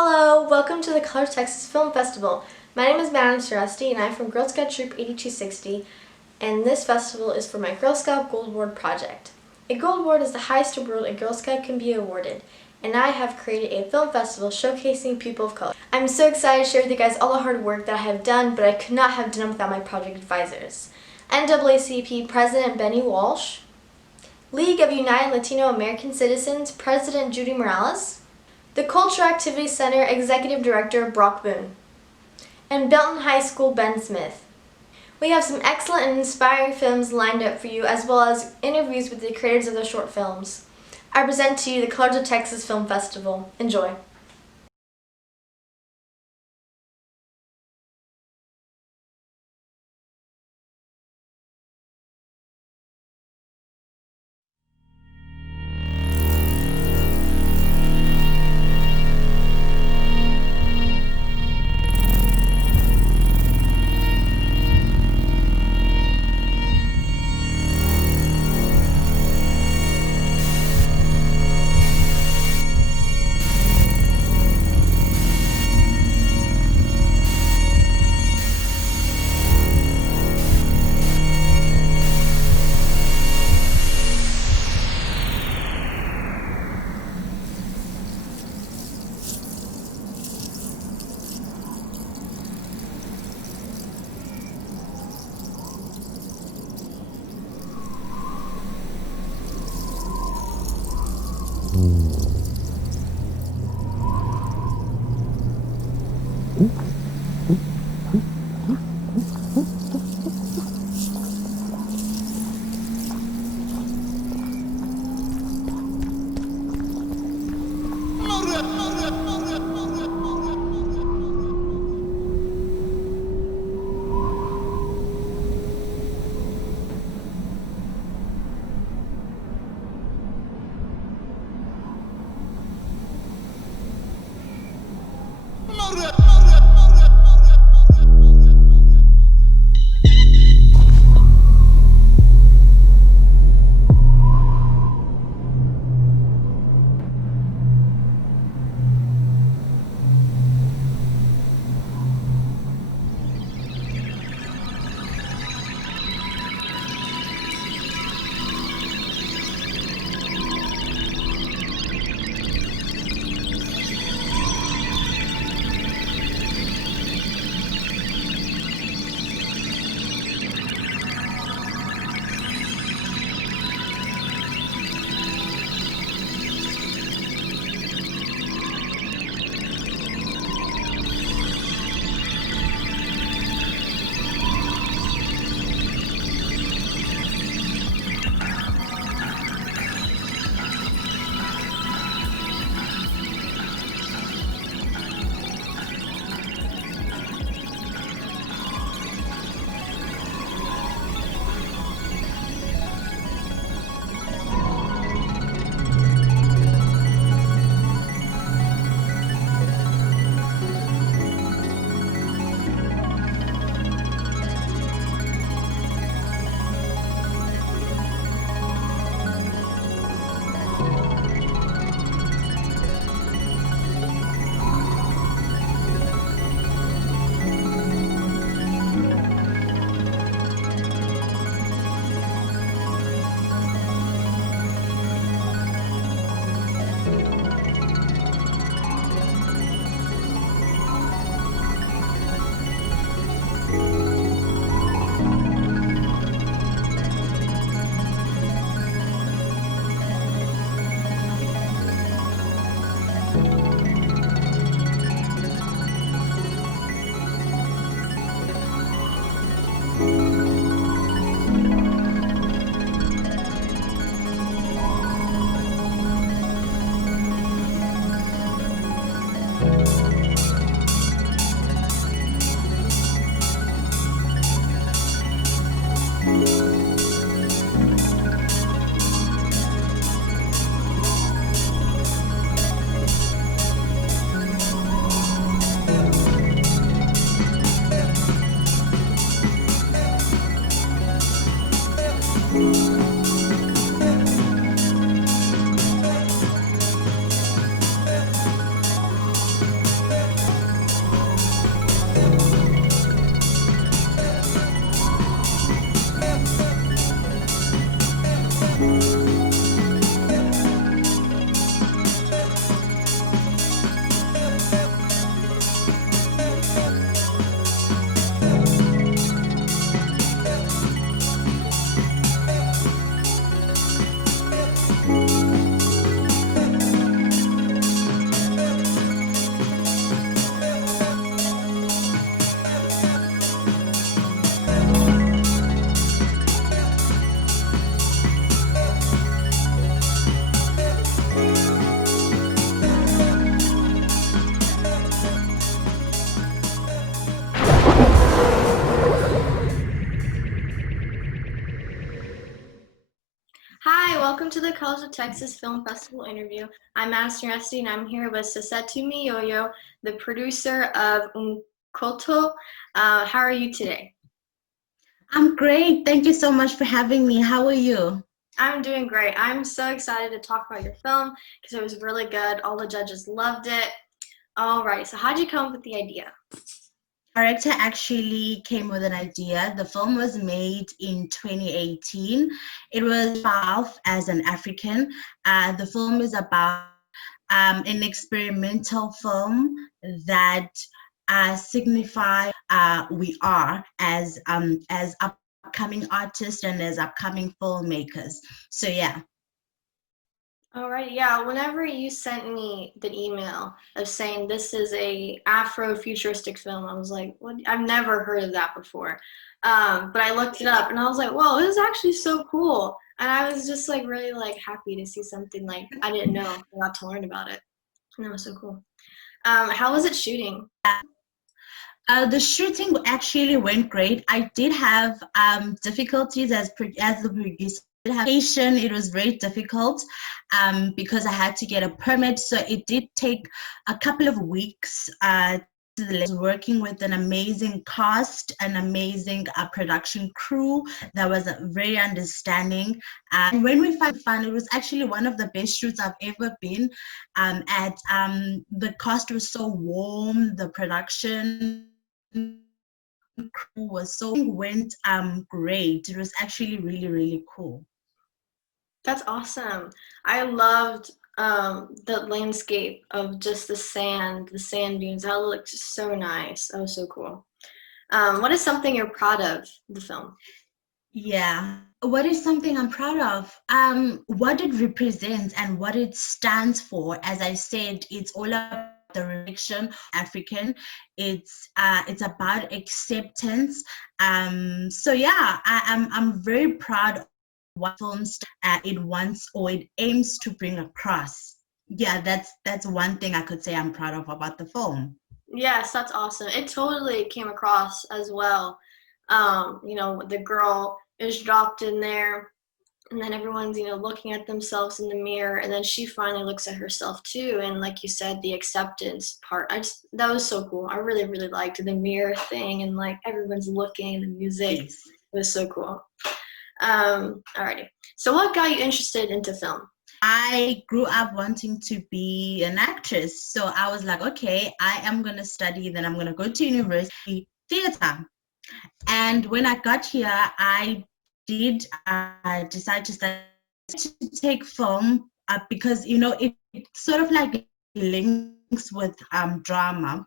Hello, welcome to the Colors Texas Film Festival. My name is Madison Ureste and I'm from Girl Scout Troop 8260, and this festival is for my Girl Scout Gold Award project. A Gold Award is the highest award a Girl Scout can be awarded, and I have created a film festival showcasing people of color. I'm so excited to share with you guys all the hard work that I have done, but I could not have done without my project advisors. NAACP President Benny Walsh, League of United Latino American Citizens President Judy Morales, the Culture Activities Center Executive Director Brock Boone, and Belton High School Ben Smith. We have some excellent and inspiring films lined up for you, as well as interviews with the creators of the short films. I present to you the Colors of Texas Film Festival. Enjoy. to the College of Texas Film Festival interview. I'm Madison Ureste, and I'm here with Sasetu Miyoyo, the producer of Unkoto. How are you today? I'm great. Thank you so much for having me. How are you? I'm doing great. I'm so excited to talk about your film because it was really good. All the judges loved it. All right, so how'd you come up with the idea? Director actually came with an idea. The film was made in 2018. It was myself as an African. The film is about an experimental film that signify we are as upcoming artists and as upcoming filmmakers. So yeah. All right, yeah, whenever you sent me the email of saying this is a Afro-futuristic film, I was like, what? I've never heard of that before. But I looked it up and I was like, whoa, this is actually so cool. And I was just like really like happy to see something like I didn't know. I got to learn about it. And that was so cool. How was it shooting? The shooting actually went great. I did have difficulties as the producer. It was very difficult because I had to get a permit. So it did take a couple of weeks. Working with an amazing cast, an amazing production crew that was very understanding. And when we found fun, it was actually one of the best shoots I've ever been at. The cast was so warm, the production crew was so went great. It was actually really cool. That's awesome. I loved the landscape of just the sand dunes. That looked so nice. That was so cool. What is something you're proud of the film? Yeah. What is something I'm proud of? What it represents and what it stands for. As I said, it's all about the reflection African. It's about acceptance. So yeah, I'm very proud of what films it wants or it aims to bring across. Yeah, that's one thing I could say I'm proud of about the film. Yes, that's awesome. It totally came across as well. The girl is dropped in there, and then everyone's, looking at themselves in the mirror, and then she finally looks at herself too. And like you said, the acceptance part, that was so cool. I really, really liked the mirror thing, and like everyone's looking, the music. Yes. It was so cool. Alrighty. So what got you interested into film? I grew up wanting to be an actress. So I was like, okay, I am going to study, then I'm going to go to university theater. And when I got here, I did decide to study to take film because, it sort of like links with drama.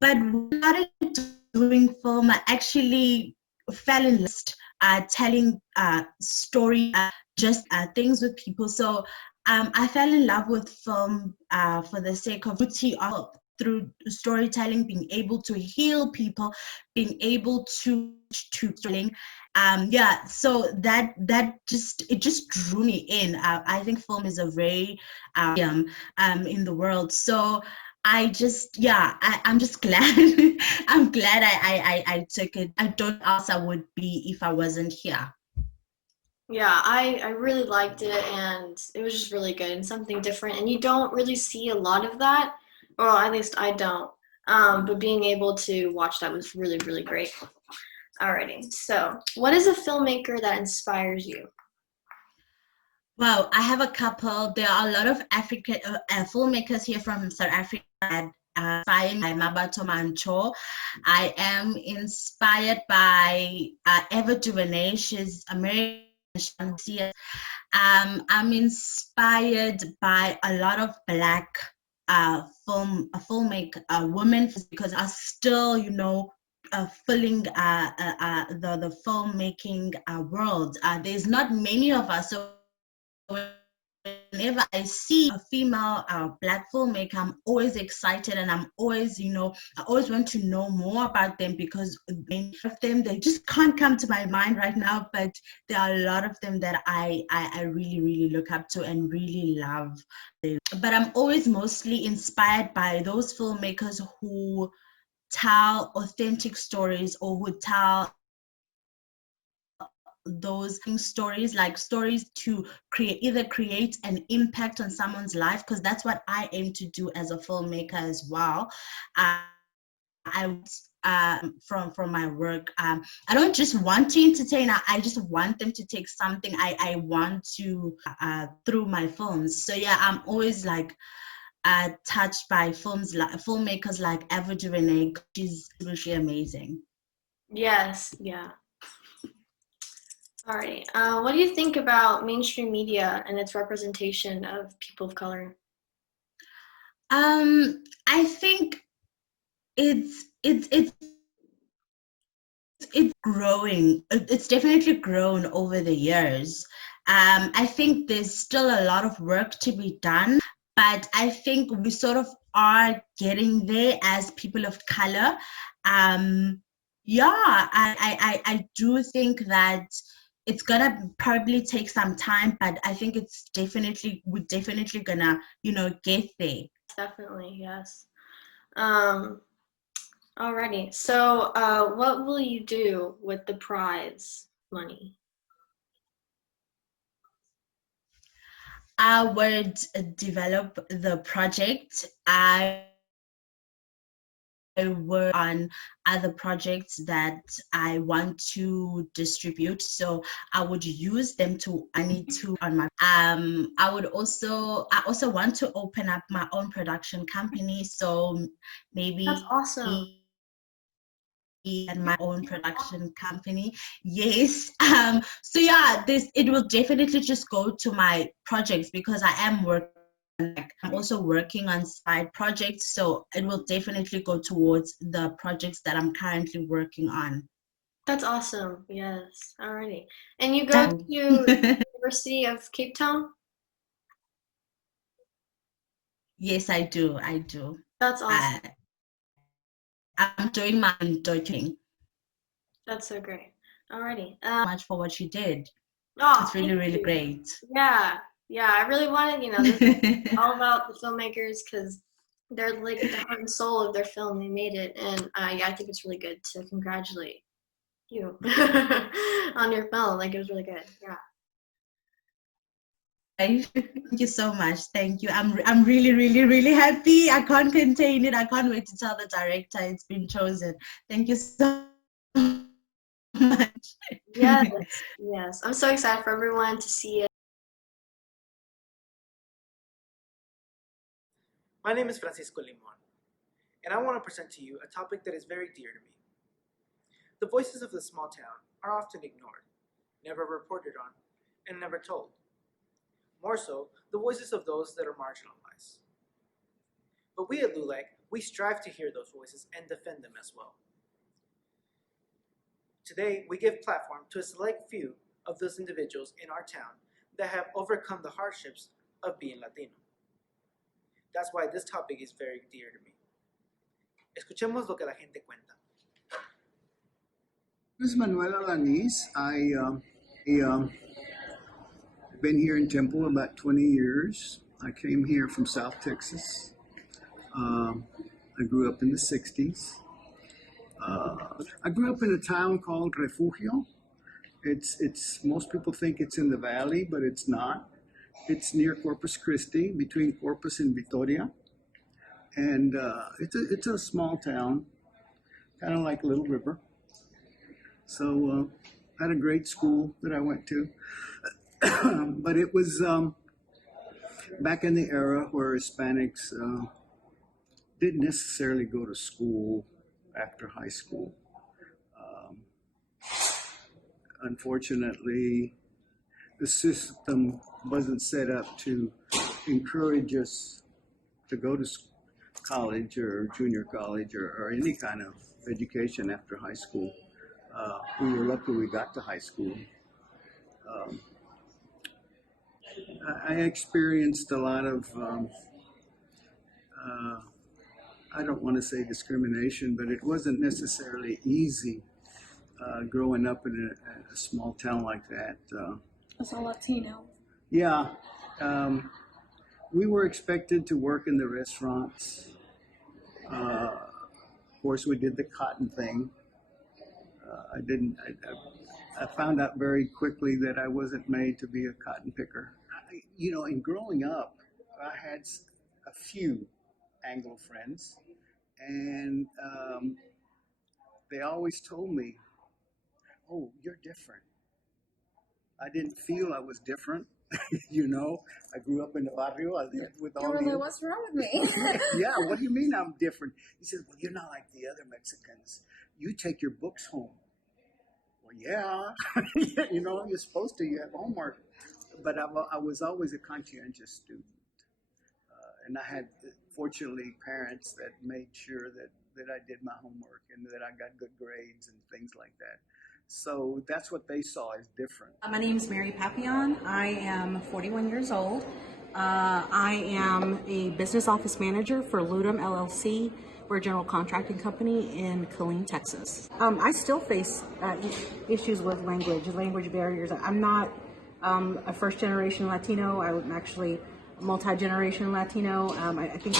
But when I started doing film, I actually fell in love telling story, just things with people. So I fell in love with film for the sake of beauty of through storytelling, being able to heal people, being able to storytelling. Yeah, so it just drew me in. I think film is a very in the world. So I'm just glad. I'm glad I took it. I don't know else I would be if I wasn't here. Yeah, I really liked it, and it was just really good and something different. And you don't really see a lot of that, or at least I don't. But being able to watch that was really, really great. Alrighty, so what is a filmmaker that inspires you? Wow, I have a couple. There are a lot of African filmmakers here from South Africa that inspired by Mabato Mancho. I am inspired by Eva DuVernay. She's American. I'm inspired by a lot of Black filmmaker women because are still, filling the filmmaking world. There's not many of us, so whenever I see a female Black filmmaker, I'm always excited and I'm always, I always want to know more about them because many of them, they just can't come to my mind right now, but there are a lot of them that I really look up to and really love. But I'm always mostly inspired by those filmmakers who tell authentic stories or who tell those stories, like stories to create an impact on someone's life, because that's what I aim to do as a filmmaker as well. I from my work, I don't just want to entertain. I just want them to take something I want to through my films. So yeah, I'm always like touched by filmmakers like Ava DuVernay. She's really amazing. Yes, yeah. Alrighty. What do you think about mainstream media and its representation of people of color? I think it's it's growing. It's definitely grown over the years. I think there's still a lot of work to be done, but I think we sort of are getting there as people of color. Yeah, I do think that it's gonna probably take some time, but I think we're definitely gonna, get there. Definitely, yes. Um, Alrighty. So, what will you do with the prize money? I would develop the project. I work on other projects that I want to distribute. So I would use them to I need to on my I also want to open up my own production company. So That's maybe awesome. and my own production company. Yes. So yeah, this it will definitely just go to my projects because I'm also working on side projects, so it will definitely go towards the projects that I'm currently working on. That's awesome. Yes. Alrighty. And you go to University of Cape Town? Yes, I do. I do. That's awesome. I, I'm doing my doing That's so great. Alrighty. much for what you did. Oh, It's really, thank really you. great. Yeah. Yeah, I really wanted, this is all about the filmmakers because they're like the heart and soul of their film. They made it, and I think it's really good to congratulate you on your film. Like it was really good. Yeah. Thank you so much. Thank you. I'm really, really, really happy. I can't contain it. I can't wait to tell the director it's been chosen. Thank you so much. Yes. Yes. I'm so excited for everyone to see it. My name is Francisco Limon, and I want to present to you a topic that is very dear to me. The voices of the small town are often ignored, never reported on, and never told. More so, the voices of those that are marginalized. But we at LULAC, we strive to hear those voices and defend them as well. Today, we give platform to a select few of those individuals in our town that have overcome the hardships of being Latino. That's why this topic is very dear to me. Escuchemos lo que la gente cuenta. This is Manuel Alanis. Been here in Temple about 20 years. I came here from South Texas. I grew up in the 60s. I grew up in a town called Refugio. It's most people think it's in the valley, but it's not. It's near Corpus Christi, between Corpus and Vitoria, and it's a small town, kind of like Little River. So I had a great school that I went to, but it was back in the era where Hispanics didn't necessarily go to school after high school. Unfortunately, the system wasn't set up to encourage us to go to college or junior college or any kind of education after high school. We were lucky we got to high school. Um, I experienced a lot of, I don't want to say discrimination, but it wasn't necessarily easy growing up in a small town like that. As a Latino. Yeah. We were expected to work in the restaurants. Of course, we did the cotton thing. I found out very quickly that I wasn't made to be a cotton picker. In growing up, I had a few Anglo friends, and they always told me, "Oh, you're different." I didn't feel I was different. I grew up in the barrio. I lived with all You were the. like, what's wrong with me? Yeah, what do you mean I'm different? He says, "Well, you're not like the other Mexicans. You take your books home." Well, yeah, you're supposed to. You have homework, but I was always a conscientious student, and I had, fortunately, parents that made sure that I did my homework and that I got good grades and things like that. So that's what they saw as different. My name is Mary Papillon. I am 41 years old. I am a business office manager for Ludum LLC. We're a general contracting company in Killeen, Texas. I still face issues with language barriers. I'm not a first generation Latino. I'm actually a multi-generation Latino. I think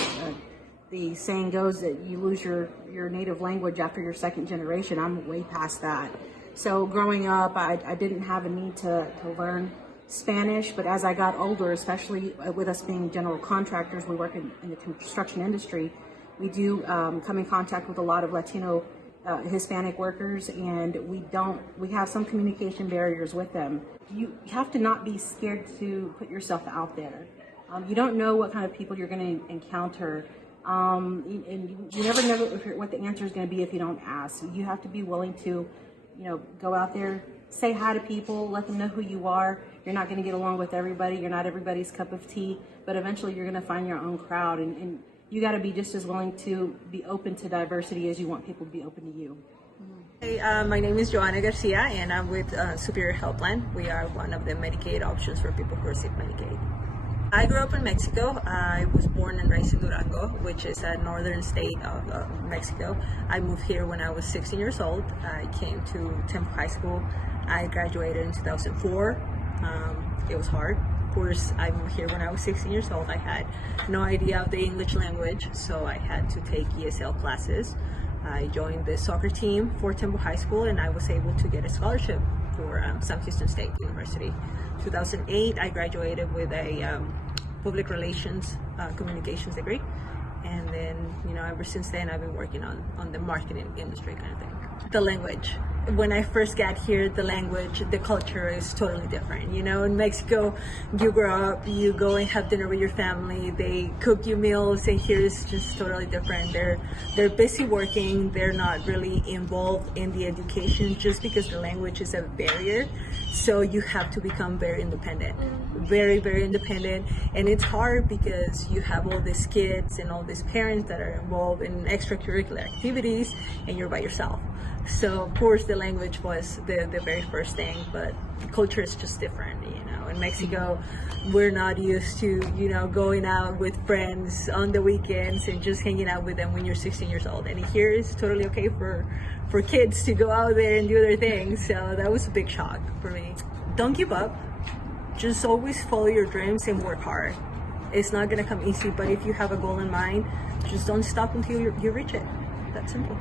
the saying goes that you lose your native language after your second generation. I'm way past that. So growing up, I didn't have a need to learn Spanish, but as I got older, especially with us being general contractors, we work in the construction industry, we do come in contact with a lot of Latino Hispanic workers, and we have some communication barriers with them. You have to not be scared to put yourself out there. You don't know what kind of people you're going to encounter, and you never know what the answer is going to be if you don't ask. So you have to be willing to go out there, say hi to people, let them know who you are. You're not going to get along with everybody. You're not everybody's cup of tea, but eventually you're going to find your own crowd, and you got to be just as willing to be open to diversity as you want people to be open to you. Hey, my name is Joanna Garcia, and I'm with Superior Health Plan. We are one of the Medicaid options for people who receive Medicaid. I grew up in Mexico. I was born and raised in Durango, which is a northern state of Mexico. I moved here when I was 16 years old. I came to Temple High School. I graduated in 2004. It was hard. Of course, I moved here when I was 16 years old. I had no idea of the English language, so I had to take ESL classes. I joined the soccer team for Temple High School, and I was able to get a scholarship for Sam Houston State University. 2008, I graduated with a public relations communications degree, and then ever since then I've been working on the marketing industry kind of thing. The language. When I first got here, the language, the culture is totally different. In Mexico, you grow up, you go and have dinner with your family, they cook you meals, and here it's just totally different. They're busy working, they're not really involved in the education just because the language is a barrier. So you have to become very independent, very, very independent. And it's hard because you have all these kids and all these parents that are involved in extracurricular activities, and you're by yourself. So of course the language was the very first thing, but the culture is just different. In Mexico, we're not used to going out with friends on the weekends and just hanging out with them when you're 16 years old. And here it's totally okay for kids to go out there and do their thing. So that was a big shock for me. Don't give up. Just always follow your dreams and work hard. It's not gonna come easy, but if you have a goal in mind, just don't stop until you reach it. That's simple.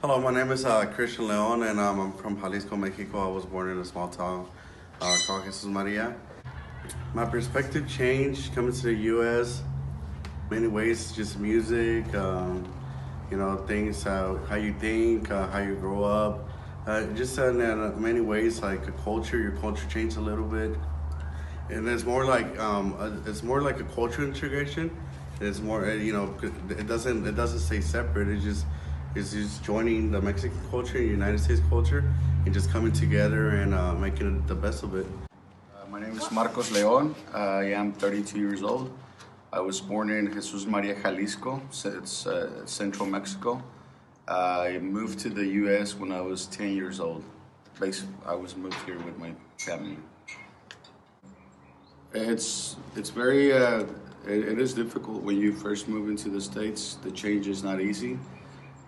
Hello, my name is Christian Leon, and I'm from Jalisco, Mexico. I was born in a small town called Jesus Maria. My perspective changed coming to the U.S. Many ways, just music, things, how you think, how you grow up. Just in many ways, like your culture changed a little bit. And it's more like a cultural integration. It's more, it doesn't stay separate. It's just joining the Mexican culture, United States culture, and just coming together and making the best of it. My name is Marcos Leon. I am 32 years old. I was born in Jesus Maria, Jalisco. It's central Mexico. I moved to the U.S. when I was 10 years old. Basically, I was moved here with my family. It's very, it is difficult when you first move into the States. The change is not easy.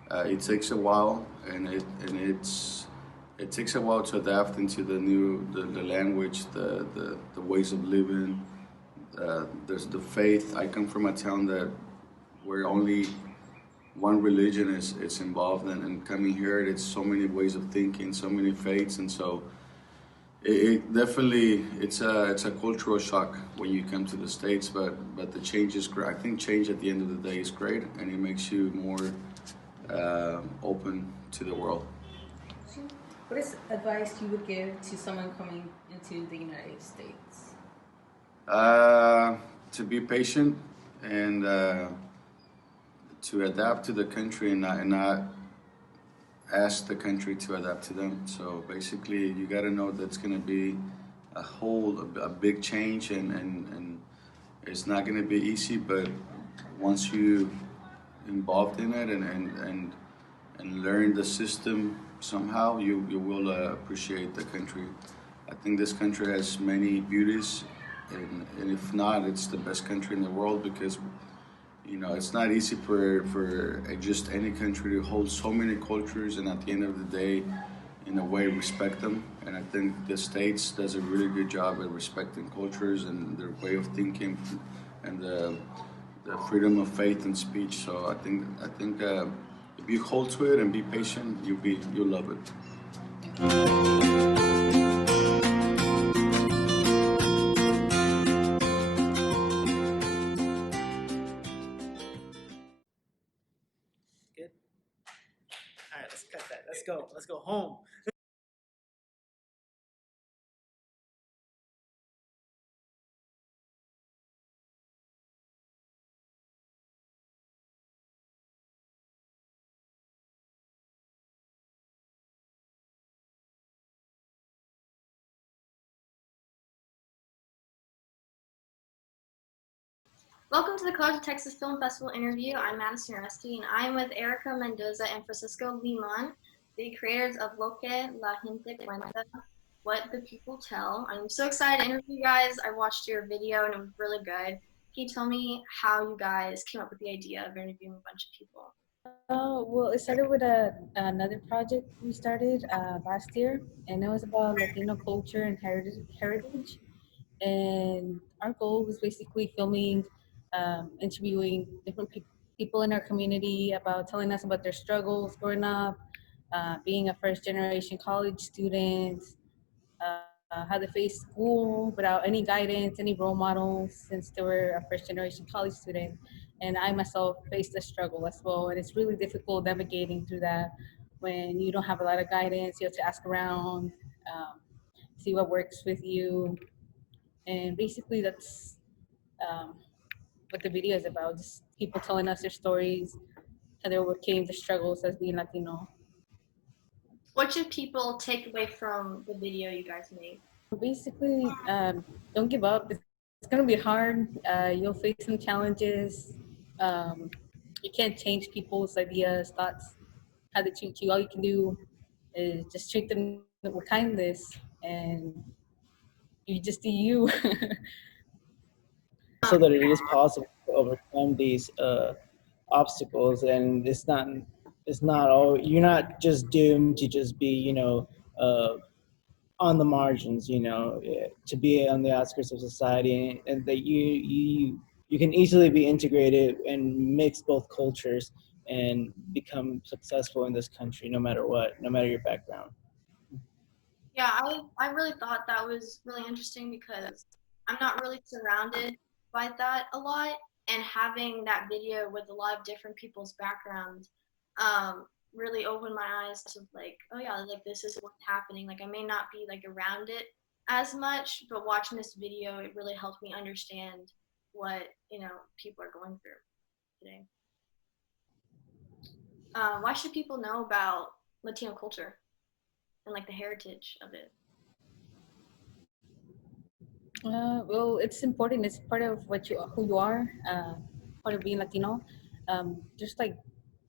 It takes a while, and it takes a while to adapt into the language, the ways of living. There's the faith. I come from a town that we're only one religion is involved, and coming here, it's so many ways of thinking, so many faiths, and so it definitely it's a cultural shock when you come to the States, but the change is great. I think change at the end of the day is great, and it makes you more open to the world. What is advice you would give to someone coming into the United States? To be patient and to adapt to the country and not ask the country to adapt to them. So basically, you got to know that's going to be a big change, and it's not going to be easy. But once you involved in it and learn the system somehow, you will appreciate the country. I think this country has many beauties, and if not, it's the best country in the world because it's not easy for just any country to hold so many cultures and at the end of the day, in a way, respect them. And I think the States does a really good job at respecting cultures and their way of thinking and the freedom of faith and speech. So I think if you hold to it and be patient, you'll love it. Good. All right, let's cut that. Let's go. Let's go home. Welcome to the College of Texas Film Festival interview. I'm Madison Ureste, and I'm with Erica Mendoza and Francisco Limon, the creators of Lo que la gente cuenta, What the People Tell. I'm so excited to interview you guys. I watched your video and it was really good. Can you tell me how you guys came up with the idea of interviewing a bunch of people? Well, it started with another project we started last year, and it was about Latino culture and heritage. And our goal was basically filming, interviewing different people in our community about telling us about their struggles growing up, being a first generation college student, how they face school without any guidance, any role models, since they were a first generation college student. And I myself faced the struggle as well. And it's really difficult navigating through that when you don't have a lot of guidance. You have to ask around, see what works with you. And basically, that's um, what the video is about, just people telling us their stories, how they overcame the struggles as being Latino. What should people take away from the video you guys made? Basically, don't give up. It's going to be hard. You'll face some challenges. Um, you can't change people's ideas, thoughts, how they treat you. All you can do is just treat them with kindness, and you just do you. So that it is possible to overcome these obstacles, and it's not all, you're not just doomed to just be uh, on the margins, to be on the outskirts of society, and that you can easily be integrated and mix both cultures and become successful in this country, no matter what, no matter your background. Yeah, I really thought that was really interesting because I'm not really surrounded by that a lot, and having that video with a lot of different people's backgrounds really opened my eyes to like, oh yeah, like this is what's happening. Like I may not be like around it as much, but watching this video, it really helped me understand what people are going through today. Why should people know about Latino culture and like the heritage of it? Well, it's important. It's part of who you are, part of being Latino. Just like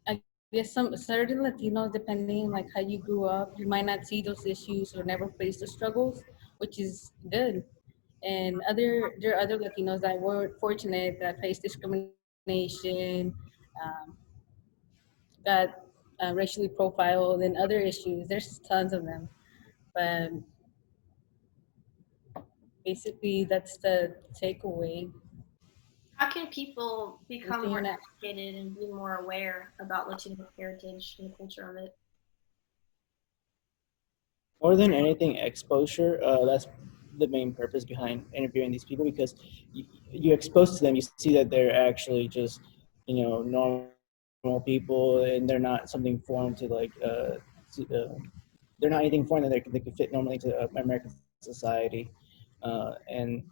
I guess some certain Latinos, depending like how you grew up, you might not see those issues or never face the struggles, which is good. And there are other Latinos that were fortunate that faced discrimination, got racially profiled, and other issues. There's tons of them, but basically that's the takeaway. How can people become Anything more on that? educated and be more aware about Latino heritage and the culture of it? More than anything, exposure. That's the main purpose behind interviewing these people, because you expose to them, you see that they're actually just, normal people, and they're not something foreign to they're not anything foreign that they could fit normally to American society, and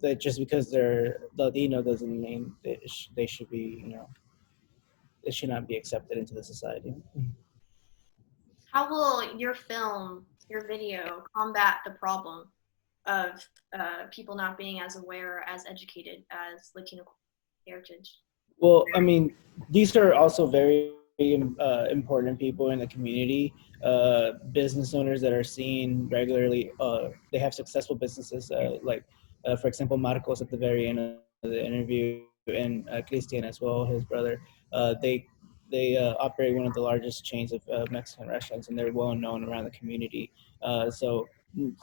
that just because they're Latino doesn't mean they should be, they should not be accepted into the society. How will your film, your video, combat the problem of people not being as aware or as educated as Latino heritage? Well, I mean, these are also very important people in the community, business owners that are seen regularly. They have successful businesses, for example, Marcos at the very end of the interview, and Christian as well, his brother. They operate one of the largest chains of Mexican restaurants, and they're well known around the community. So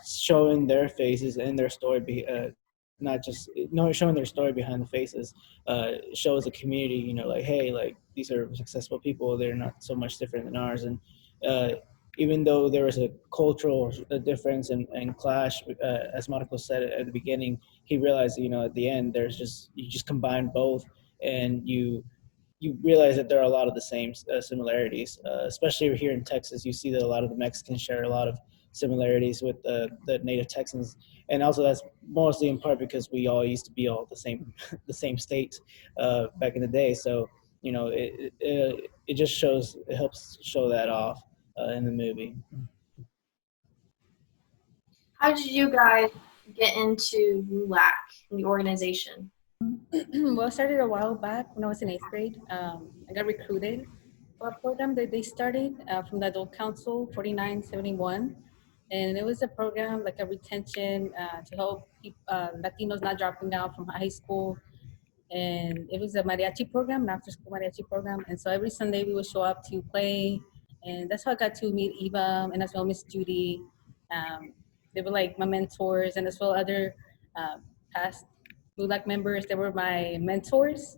showing their faces and their story, not just no, showing their story behind the faces, shows the community, like, hey, like, these are successful people. They're not so much different than ours. And uh, even though there was a cultural difference and clash, as Marco said at the beginning, he realized, at the end, you just combine both, and you realize that there are a lot of the same similarities, especially here in Texas. You see that a lot of the Mexicans share a lot of similarities with the native Texans, and also that's mostly in part because we all used to be all the same, the same state back in the day. So it just shows, it helps show that off in the movie. How did you guys get into LULAC, the organization? Well, I started a while back when I was in eighth grade. I got recruited for a program that they started from the Adult Council 4971. And it was a program, like a retention to help Latinos not dropping out from high school. And it was a mariachi program, an after school mariachi program. And so every Sunday we would show up to play. And that's how I got to meet Eva and as well Miss Judy. Um, they were like my mentors, and as well other past LULAC members. They were my mentors.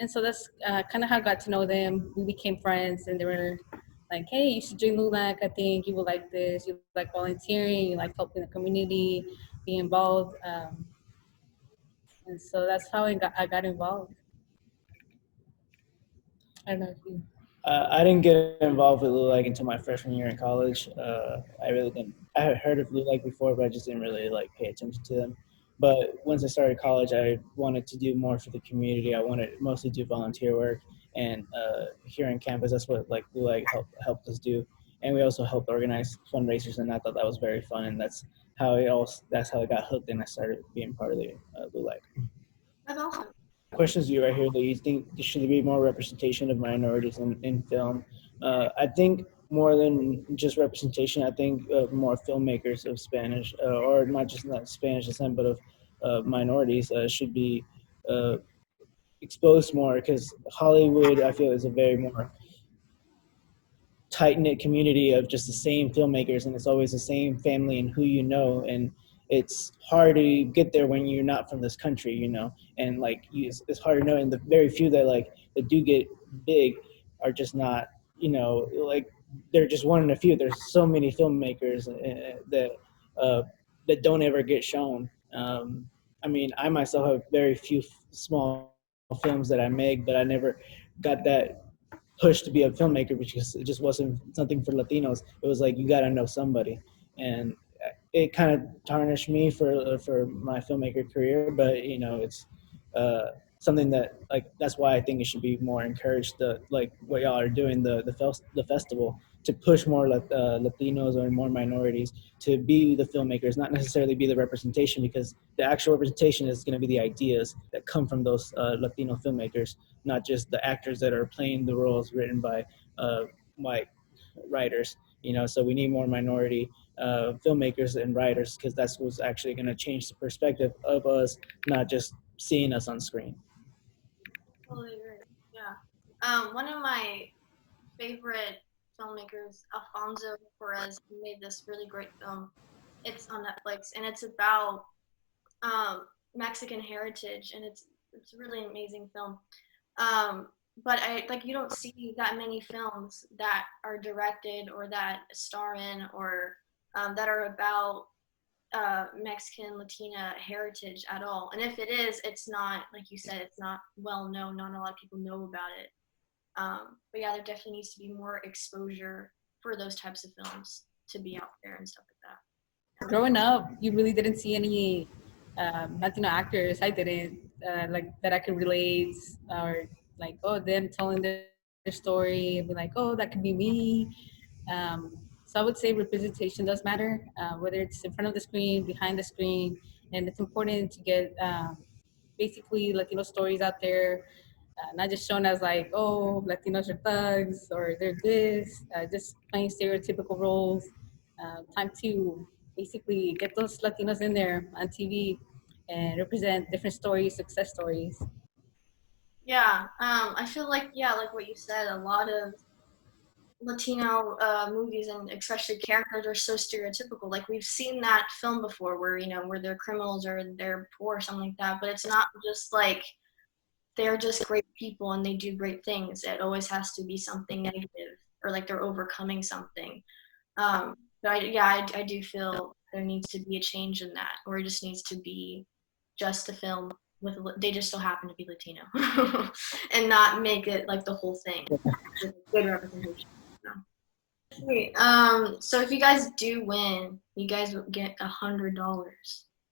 And so that's kind of how I got to know them. We became friends, and they were like, hey, you should join LULAC. I think you will like this. You like volunteering, you like helping the community, be involved. And so that's how I got involved. I don't know if you. I didn't get involved with LULAC until my freshman year in college. I really didn't. I had heard of LULAC before, but I just didn't really pay attention to them. But once I started college, I wanted to do more for the community. I wanted to mostly do volunteer work, and here on campus, that's what LULAC helped us do. And we also helped organize fundraisers, and I thought that was very fun. And that's how I got hooked, and I started being part of the LULAC. That's awesome. Questions you right here that you think there should be more representation of minorities in film. I think more than just representation, I think more filmmakers of Spanish, or not Spanish descent, but of minorities should be uh, exposed more, because Hollywood, I feel, is a very more tight knit community of just the same filmmakers, and it's always the same family and who and it's hard to get there when you're not from this country, and it's hard to know. And the very few that do get big are just not, they're just one in a few. There's so many filmmakers uh, that don't ever get shown. I mean, I myself have very few small films that I make, but I never got that push to be a filmmaker because it just wasn't something for Latinos. It was like, you got to know somebody, and it kind of tarnished me for my filmmaker career. But it's uh, something that, that's why I think it should be more encouraged. Like what y'all are doing, the festival, to push more Latinos or more minorities to be the filmmakers, not necessarily be the representation, because the actual representation is going to be the ideas that come from those Latino filmmakers, not just the actors that are playing the roles written by white writers. So we need more minority filmmakers and writers, because that's what's actually going to change the perspective of us, not just seeing us on screen. Totally agree. Yeah. One of my favorite filmmakers, Alfonso Perez, he made this really great film. It's on Netflix, and it's about Mexican heritage, and It's a really amazing film. But you don't see that many films that are directed or that star in or that are about Mexican Latina heritage at all. And if it is, it's not, like you said, it's not well known. Not a lot of people know about it. But yeah, there definitely needs to be more exposure for those types of films to be out there and stuff like that. Growing up, you really didn't see any Latino actors. I didn't like that I could relate, or like, oh, them telling their story and be like, oh, that could be me. So I would say representation does matter, whether it's in front of the screen, behind the screen, and it's important to get basically Latino stories out there, not just shown as like, oh, Latinos are thugs or they're this, just playing stereotypical roles. Time to basically get those Latinos in there on TV and represent different stories, success stories. Yeah, I feel like, yeah, like what you said, a lot of Latino movies and especially characters are so stereotypical. Like we've seen that film before where, where they're criminals or they're poor or something like that, but it's not just like they're just great people and they do great things. It always has to be something negative or like they're overcoming something. But I do feel there needs to be a change in that, or it just needs to be just a film with they just so happen to be Latino, and not make it like the whole thing. With good representation. Wait, so if you guys do win, you guys would get $100.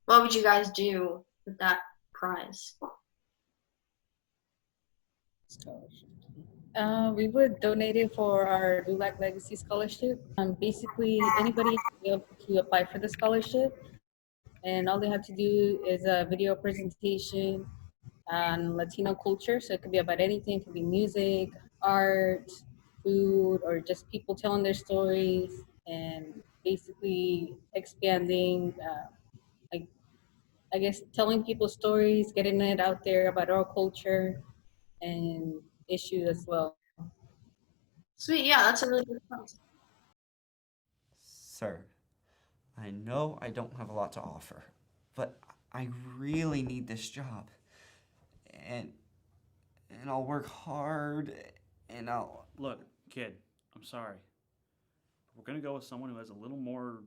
What would you guys do with that prize? We would donate it for our LULAC Legacy Scholarship. Basically, anybody can be able to apply for the scholarship, and all they have to do is a video presentation on Latino culture. So it could be about anything. It could be music, art, food, or just people telling their stories and basically expanding, like I guess, telling people stories, getting it out there about our culture and issues as well. Sweet, yeah, that's a really good prize. Sir, I know I don't have a lot to offer, but I really need this job. And I'll work hard and I'll Look, kid, I'm sorry. We're gonna go with someone who has a little more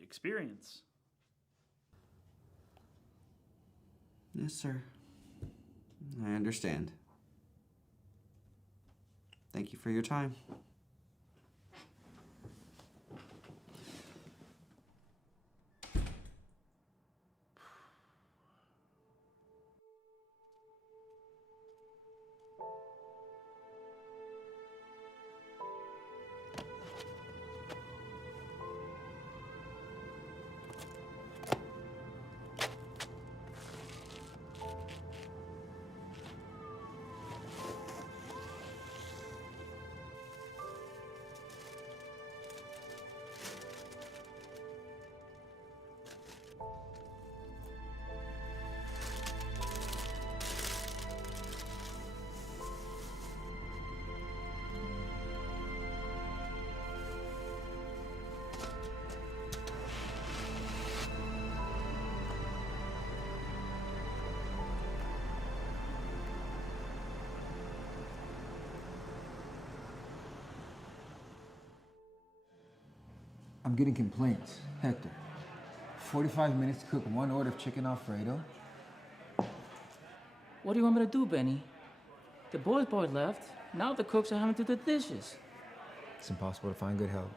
experience. Yes, sir. I understand. Thank you for your time. I'm getting complaints. Hector, 45 minutes to cook one order of chicken Alfredo? What do you want me to do, Benny? The boy left. Now the cooks are having to do the dishes. It's impossible to find good help.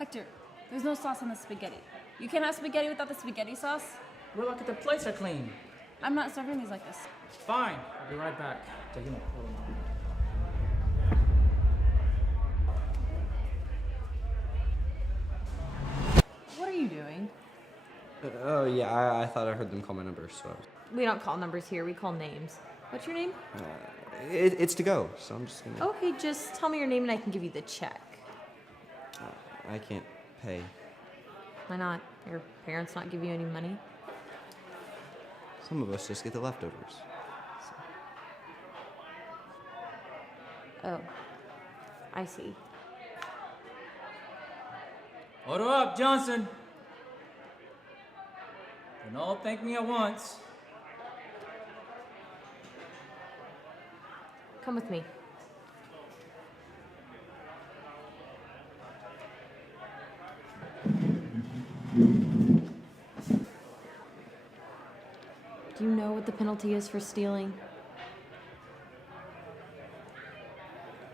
Hector, there's no sauce on the spaghetti. You can't have spaghetti without the spaghetti sauce? Well, look at the plates are clean. I'm not serving these like this. Fine, I'll be right back. Taking a photo. What are you doing? Oh, yeah, I thought I heard them call my number, so. We don't call numbers here, we call names. What's your name? It's to go, so I'm just gonna. Okay, just tell me your name and I can give you the check. I can't pay. Why not? Your parents not give you any money? Some of us just get the leftovers. Oh, I see. Order up, Johnson. Don't all thank me at once. Come with me. Do you know what the penalty is for stealing?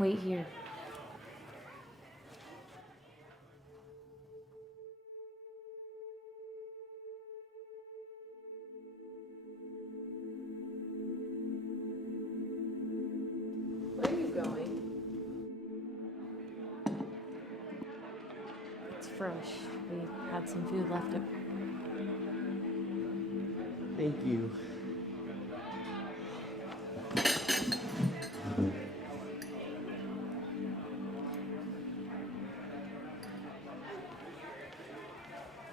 Wait here. Where are you going? It's fresh. We had some food left over. Thank you.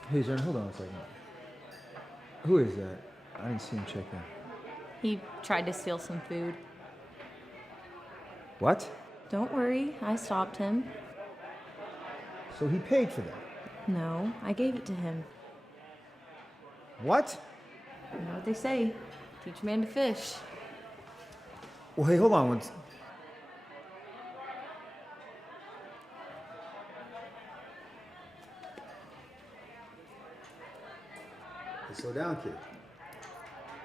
Hey, Jen, hold on a second. Who is that? I didn't see him check in. He tried to steal some food. What? Don't worry, I stopped him. So he paid for that? No, I gave it to him. What? You know what they say, teach a man to fish. Well, hey, hold on. Hey, slow down, kid.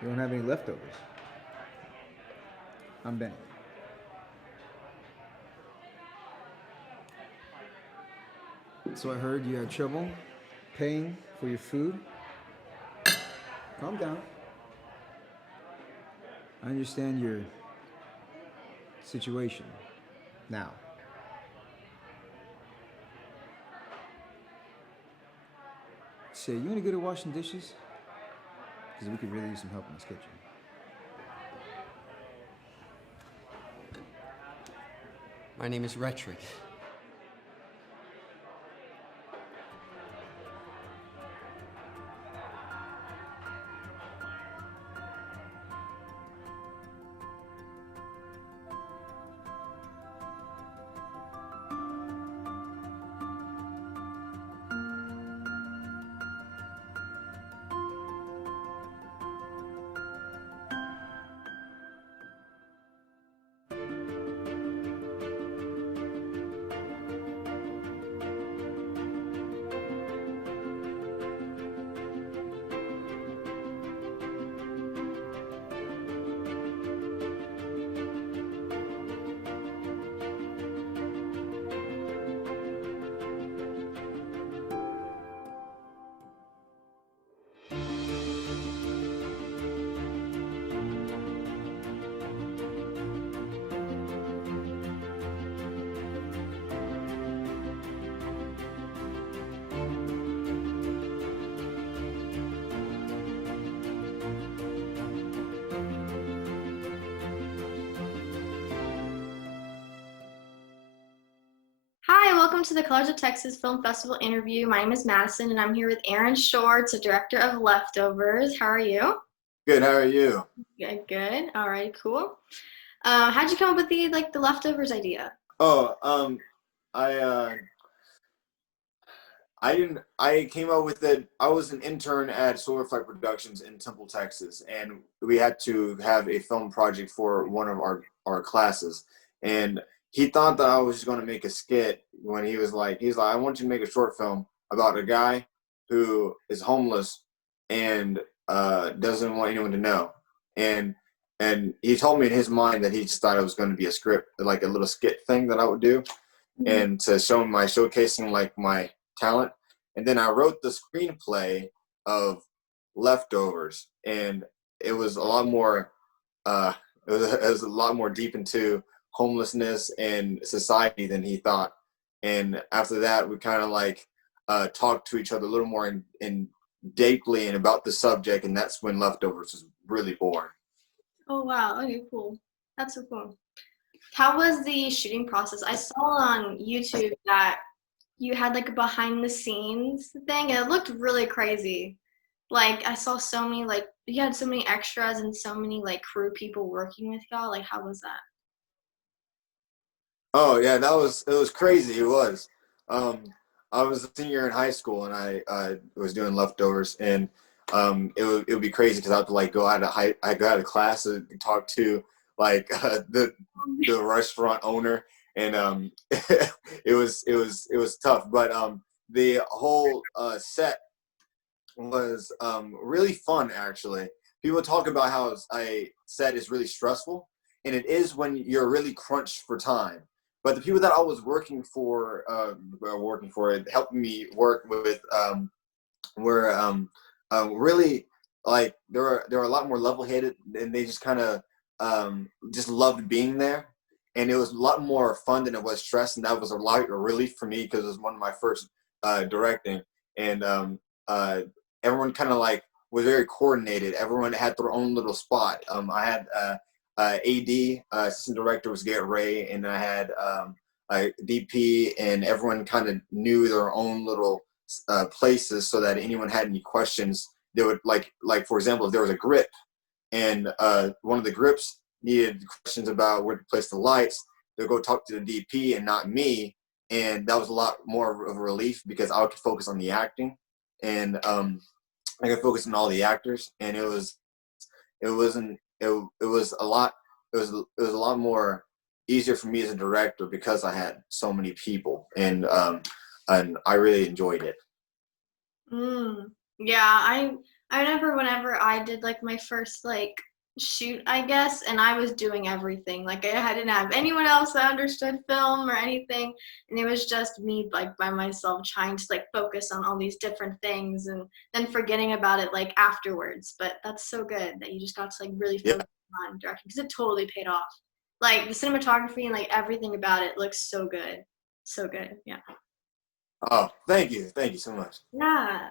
You don't have any leftovers. I'm Benny. So I heard you had trouble paying for your food. Calm down. I understand your situation now. Say, you any good at washing dishes? Because we could really use some help in this kitchen. My name is Rhetoric. Hi, welcome to the Colors of Texas Film Festival interview. My name is Madison, and I'm here with Aaron Shorts, the director of Leftovers. How are you? Good. How are you? Good, good. All right, cool. How'd you come up with the Leftovers idea? Oh, I came up with it. I was an intern at Solarflight Productions in Temple, Texas, and we had to have a film project for one of our classes. And he thought that I was just going to make a skit when he's like, I want you to make a short film about a guy who is homeless and doesn't want anyone to know. And he told me in his mind that he just thought it was going to be a script, like a little skit thing that I would do, and to show my showcasing like my talent. And then I wrote the screenplay of Leftovers, and it was a lot more it was a lot more deep into homelessness and society than he thought. And after that, we kind of like talked to each other a little more in deeply and about the subject, and that's when Leftovers was really born. Oh wow, okay, cool. That's so cool. How was the shooting process? I saw on YouTube that you had like a behind the scenes thing, and it looked really crazy. Like I saw so many, like you had so many extras and so many like crew people working with y'all. Like how was that? Oh yeah, it was crazy. It was. I was a senior in high school, and I was doing Leftovers, and it would be crazy because I would like go out of class and talk to like the restaurant owner, and it was tough. But the whole set was really fun, actually. People talk about how a set is really stressful, and it is when you're really crunched for time. But the people that I was helping me work with, were really like they were a lot more level-headed, and they just kind of just loved being there. And it was a lot more fun than it was stress, and that was a lot of relief for me because it was one of my first directing, and everyone kind of like was very coordinated. Everyone had their own little spot. I had AD, assistant director was Garrett Ray, and I had DP, and everyone kind of knew their own little places, so that anyone had any questions, they would like for example, if there was a grip and one of the grips needed questions about where to place the lights, they'd go talk to the DP and not me, and that was a lot more of a relief because I could focus on the acting, and I could focus on all the actors, and it was a lot more easier for me as a director because I had so many people, and I really enjoyed it. Yeah, I remember whenever I did like my first like shoot, I guess, and I was doing everything. Like I didn't have anyone else that understood film or anything, and it was just me like by myself trying to like focus on all these different things and then forgetting about it like afterwards. But that's so good that you just got to like really focus on directing because it totally paid off. Like the cinematography and like everything about it looks so good. So good. Yeah. Oh, thank you so much. Yeah.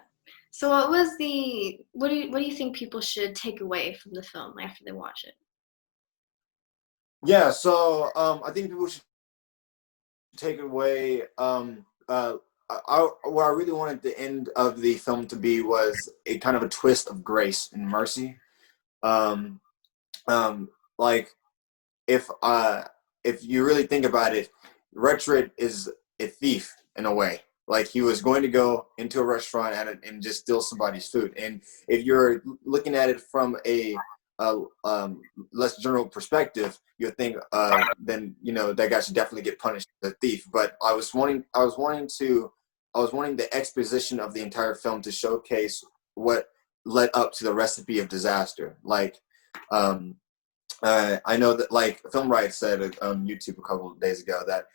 So what do you think people should take away from the film after they watch it? Yeah, so I think people should take away what I really wanted the end of the film to be was a kind of a twist of grace and mercy. Like if you really think about it, Retrid is a thief in a way. Like he was going to go into a restaurant and just steal somebody's food. And if you're looking at it from a less general perspective, you think then that guy should definitely get punished as a thief. But I was wanting the exposition of the entire film to showcase what led up to the recipe of disaster. Like I know that like Film Riot said on YouTube a couple of days ago that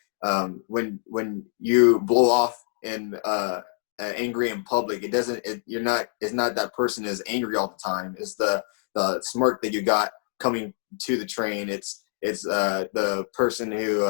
when you blow off and angry in public, it's not that person is angry all the time. It's the smirk that you got coming to the train. It's the person who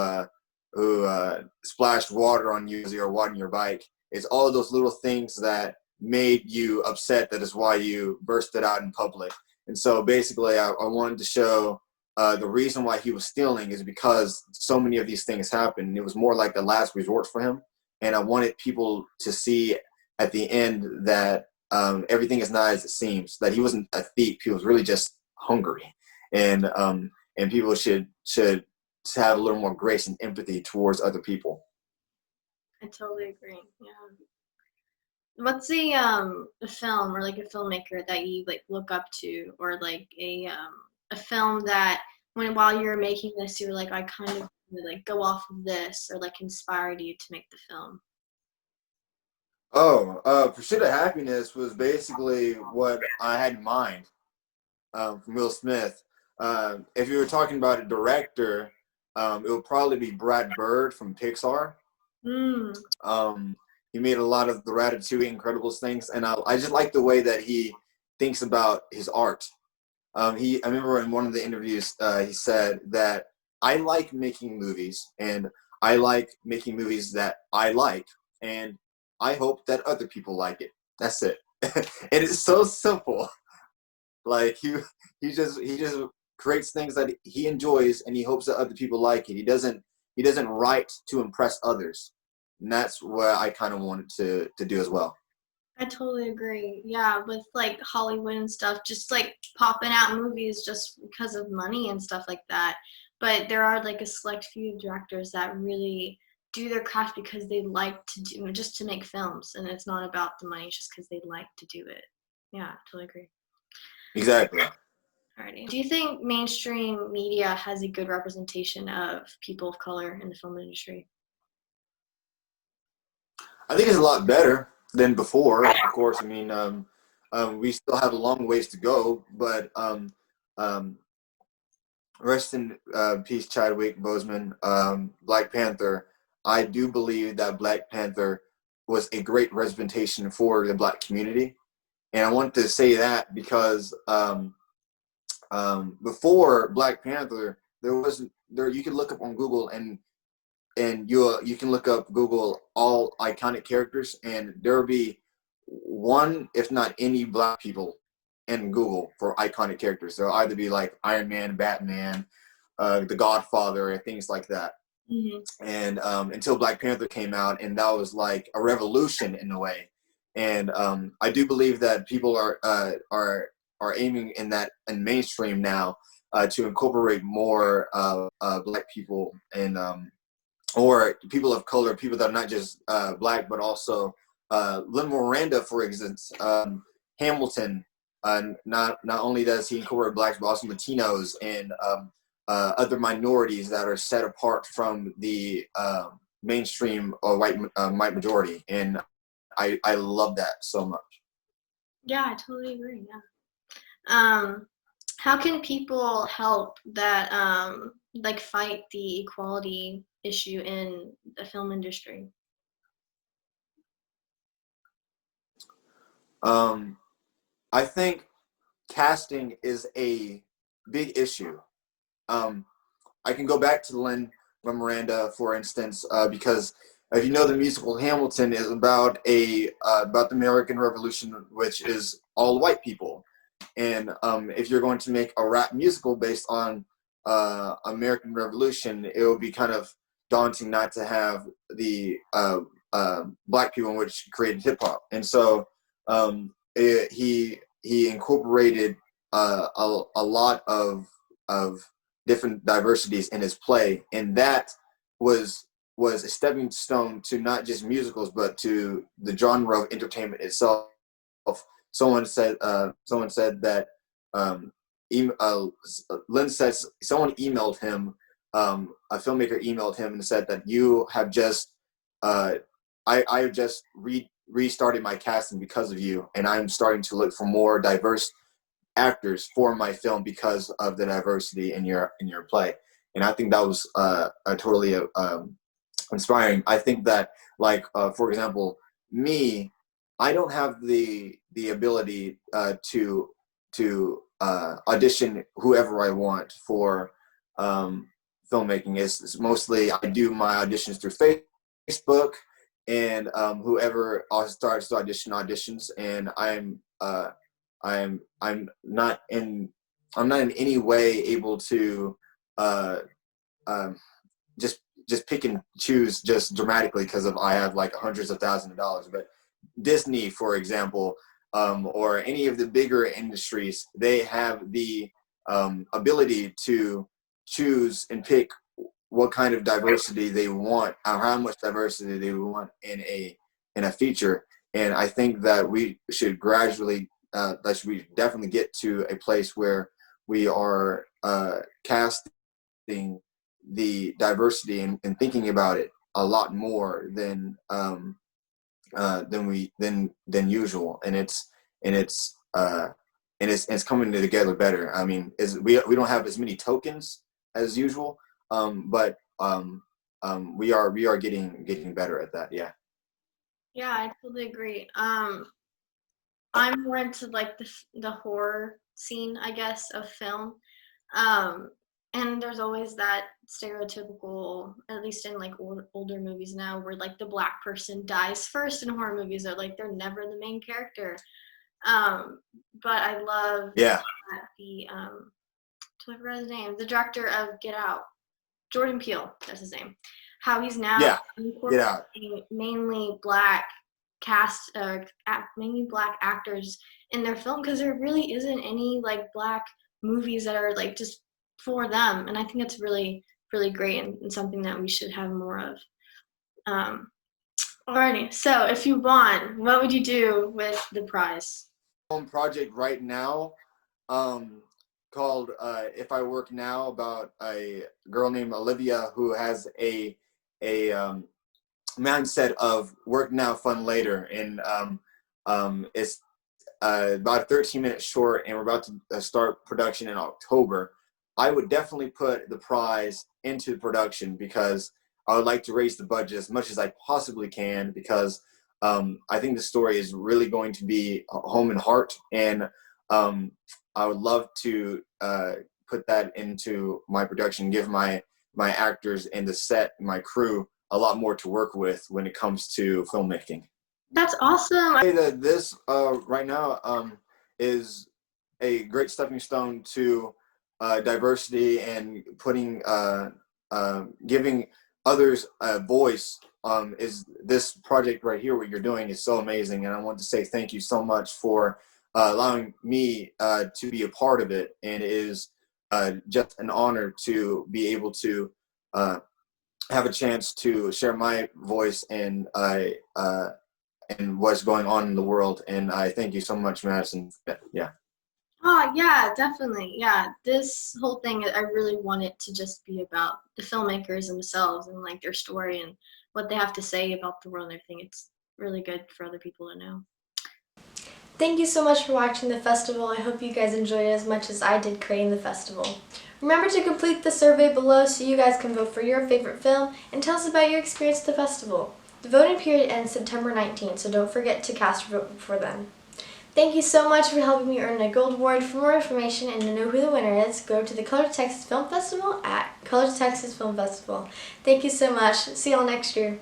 splashed water on you as you're riding your bike. It's all of those little things that made you upset. That is why you bursted out in public. And so basically, I wanted to show the reason why he was stealing is because so many of these things happened. It was more like a last resort for him. And I wanted people to see at the end that everything is not as it seems, that he wasn't a thief. He was really just hungry. And people should have a little more grace and empathy towards other people. I totally agree. Yeah. What's a film or like a filmmaker that you like look up to, or like a film that while you're making this you're like, I kind of like go off of this, or like inspired you to make the film? Pursuit of Happiness was basically what I had in mind from Will Smith. If you were talking about a director, it would probably be Brad Bird from Pixar. He made a lot of the Ratatouille Incredibles things, and I just like the way that he thinks about his art. I remember in one of the interviews, he said that I like making movies, and I like making movies that I like, and I hope that other people like it. That's it. And it's so simple. Like he just creates things that he enjoys, and he hopes that other people like it. He doesn't write to impress others, and that's what I kind of wanted to do as well. I totally agree. Yeah, with like Hollywood and stuff, just like popping out movies just because of money and stuff like that. But there are like a select few directors that really do their craft because they like to do just to make films, and it's not about the money, it's just because they like to do it. Yeah, totally agree. Exactly. Alrighty. Do you think mainstream media has a good representation of people of color in the film industry? I think it's a lot better than before. Of course, I mean, we still have a long ways to go, but rest in peace, Chadwick Boseman, Black Panther. I do believe that Black Panther was a great representation for the Black community, and I want to say that because before Black Panther, you could look up on Google and you can look up Google all iconic characters, and there will be one, if not any, Black people in Google for iconic characters. There'll either be like Iron Man, Batman, The Godfather, and things like that. Mm-hmm. And until Black Panther came out, and that was like a revolution in a way. And I do believe that people are aiming in mainstream now to incorporate more Black people and or people of color, people that are not just Black, but also Lin-Miranda, for instance, Hamilton. Not only does he incorporate Blacks, but also Latinos and other minorities that are set apart from the mainstream or white majority, and I love that so much. Yeah, I totally agree. Yeah. How can people help that like fight the equality issue in the film industry? I think casting is a big issue. I can go back to Miranda, for instance, because if you know, the musical Hamilton is about about the American Revolution, which is all white people. And if you're going to make a rap musical based on American Revolution, it will be kind of daunting not to have the Black people in which created hip hop. And so he incorporated a lot of different diversities in his play, and that was a stepping stone to not just musicals but to the genre of entertainment itself. Someone said that Lynn says someone emailed him, a filmmaker emailed him and said that you have just I have just restarted my casting because of you, and I'm starting to look for more diverse actors for my film because of the diversity in your play. And I think that was totally inspiring. I think that, like for example, me, I don't have the ability to audition whoever I want for filmmaking. It's mostly I do my auditions through Facebook, and whoever starts to auditions, and I'm not in any way able to just pick and choose just dramatically because I have like hundreds of thousands of dollars. But Disney, for example, or any of the bigger industries, they have the ability to choose and pick what kind of diversity they want, or how much diversity they want in a feature. And I think that we should gradually, we definitely get to a place where we are casting the diversity and thinking about it a lot more than usual. And it's coming together better. I mean, we don't have as many tokens as usual, but we are getting better at that. Yeah. Yeah, I totally agree. I'm more into like the horror scene, I guess, of film. Um, and there's always that stereotypical, at least in like older movies now, where like the black person dies first in horror movies, or like they're never the main character. But I love Yeah. that I forgot his name, the director of Get Out, Jordan Peele, that's his name. How he's now Yeah. Get Out. incorporating mainly black cast, mainly black actors in their film, because there really isn't any like black movies that are like just for them, and I think it's really really great and something that we should have more of. Alrighty, so if you won, what would you do with the prize? Project right now, called "If I Work Now," about a girl named Olivia who has a mindset of work now, fun later, and it's about a 13-minute short, and we're about to start production in October. I would definitely put the prize into production because I would like to raise the budget as much as I possibly can, because I think the story is really going to be home and heart, and I would love to put that into my production, give my actors and the set, my crew, a lot more to work with when it comes to filmmaking. That's awesome. I say that this right now is a great stepping stone to diversity and putting giving others a voice. Is this project right here, what you're doing is so amazing, and I want to say thank you so much for allowing me to be a part of it, and it is just an honor to be able to have a chance to share my voice and what's going on in the world. And I thank you so much, Madison. Yeah. Oh yeah, definitely. Yeah, this whole thing, I really want it to just be about the filmmakers themselves and like their story and what they have to say about the world and everything. It's really good for other people to know. Thank you so much for watching the festival. I hope you guys enjoyed it as much as I did creating the festival. Remember to complete the survey below so you guys can vote for your favorite film and tell us about your experience at the festival. The voting period ends September 19th, so don't forget to cast your vote before then. Thank you so much for helping me earn a gold award. For more information and to know who the winner is, go to the Color Texas Film Festival at Color Texas Film Festival. Thank you so much. See y'all next year.